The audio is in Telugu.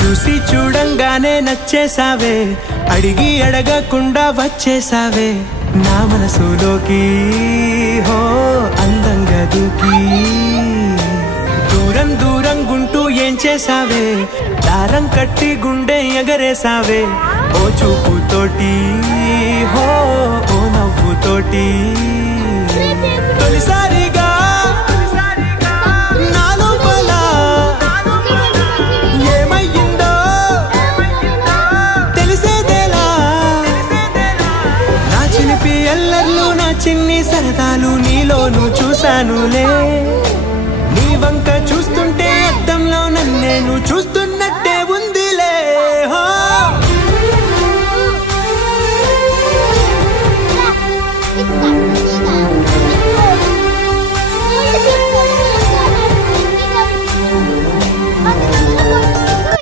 చూసి చూడంగానే నచ్చేసావే, అడిగి అడగకుండా వచ్చేసావే నా మనసులోకి, హో అందంగా దూకి. దూరం దూరం గుంటూ ఏం చేసావే, దారం కట్టి గుండె ఎగరేసావే ఓ చూపుతోటి, హో ఓ నవ్వుతోటి. తొలిసారిగా నా లోపల ఏమయ్యిందో తెలిసేదేలా. నా చిలిపి ఎల్లర్లు నా చిన్ని సరదాలు నీలోను చూశానులే. నీ వంక చూస్తుంటే అద్దంలో నన్నేను చూస్తూ